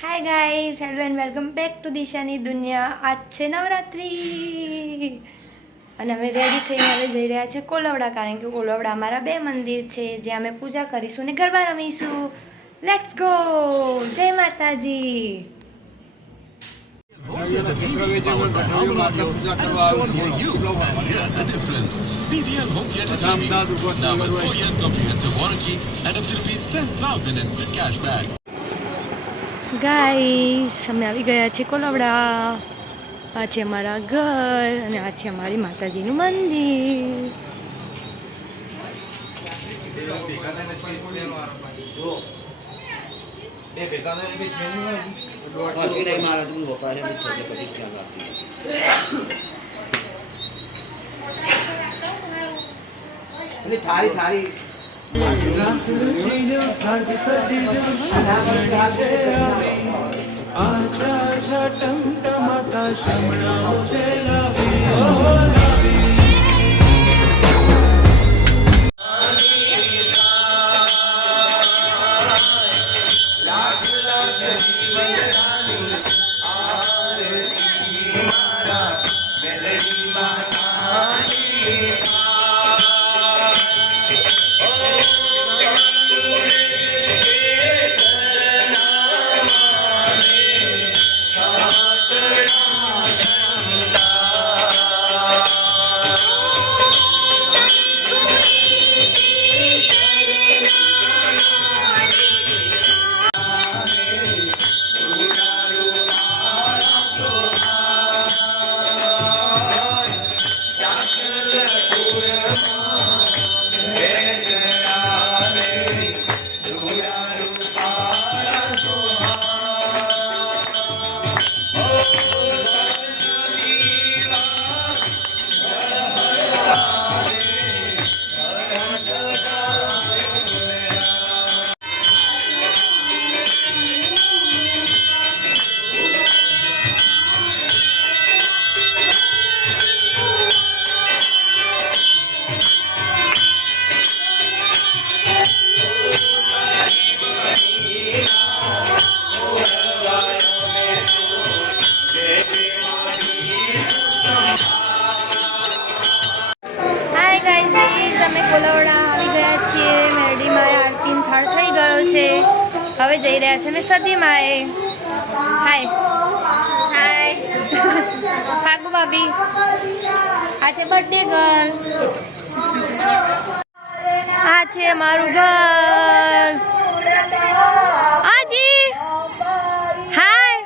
Hi guys hello and welcome back to દિશાની દુનિયા આજ છે નવરાત્રિ અને અમે રેડી થઈને હવે જઈ રહ્યા છે કોલવડા કારણ કે કોલવડા અમારા બે મંદિર છે જ્યાં અમે પૂજા કરીશું ને ગરબા રમીશું લેટ્સ ગો જય માતાજી PVL Home Theatre TV. Now with 4 years comprehensive warranty and up to rupees 10,000 instant cash back. Guys અમે આવી ગયા છે કોલવડા. આ છે અમારા ઘર અને આ છે અમારી માતાજીનું મંદિર. થારી નહીં મારે તું વપરાશ જ થશે હવે જઈ રહ્યા છે. અમે સદીમાં એ હાય હાય ફાગુ ભાભી. આ છે બર્થડે ગર્લ આ છે મારું ઘર. આજી. હાય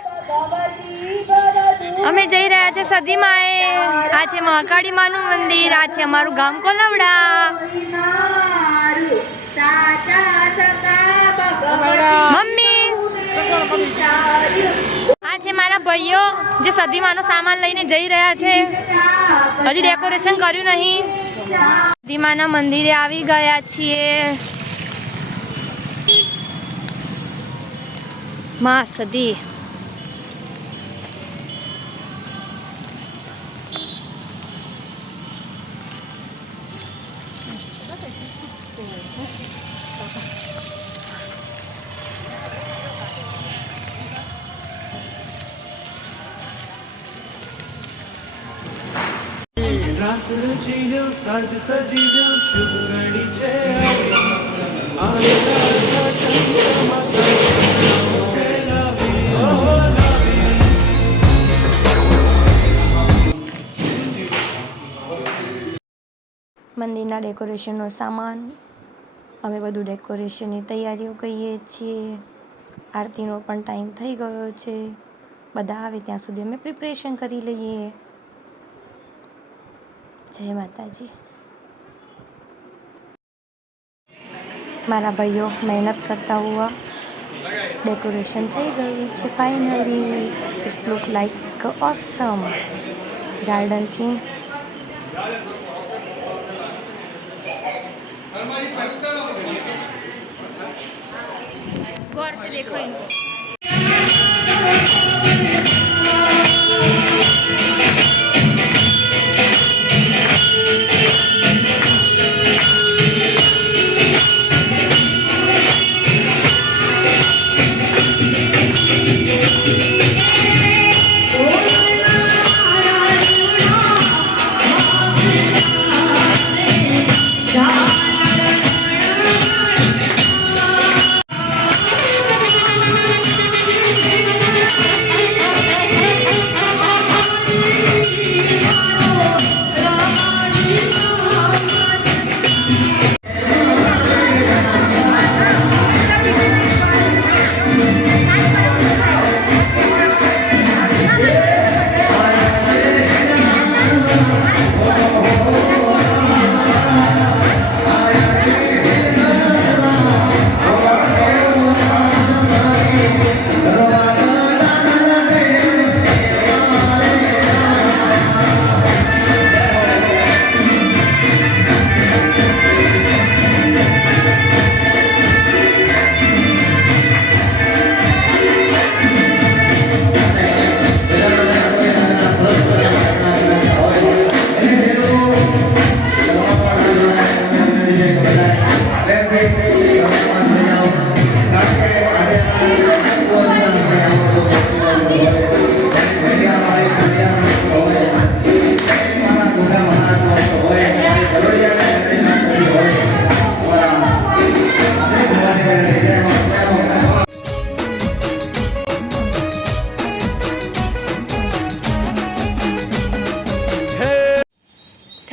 અમે જઈ રહ્યા છે સદીમાં એ આ છે મહાકાળી માનું મંદિર. આ છે અમારું ગામ કોલવડા આ છે મારા ભાઈઓ, જે સદીમાનો સામાન લઈને જઈ રહ્યા છે. હજી ડેકોરેશન કર્યું નહીં. સદીમાના મંદિરે આવી ગયા છીએ. માં સદી. મંદિરના ડેકોરેશનનો સામાન. અમે બધું ડેકોરેશનની તૈયારીઓ કરીએ છીએ. આરતીનો પણ ટાઈમ થઈ ગયો છે. બધા આવે ત્યાં સુધી અમે પ્રિપરેશન કરી લઈએ. જય માતાજી મારા ભાઈઓ મહેનત કરતા હુઆ ડેકોરેશન થઈ ગયું છે finally it's look like awesome garden theme गौर से देखो इनको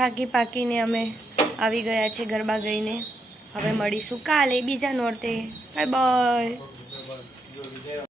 થાકી પાકીને અમે આવી ગયા છીએ ગરબા ગઈને. હવે મળીશું કાલે બીજા નોરતે. Bye bye.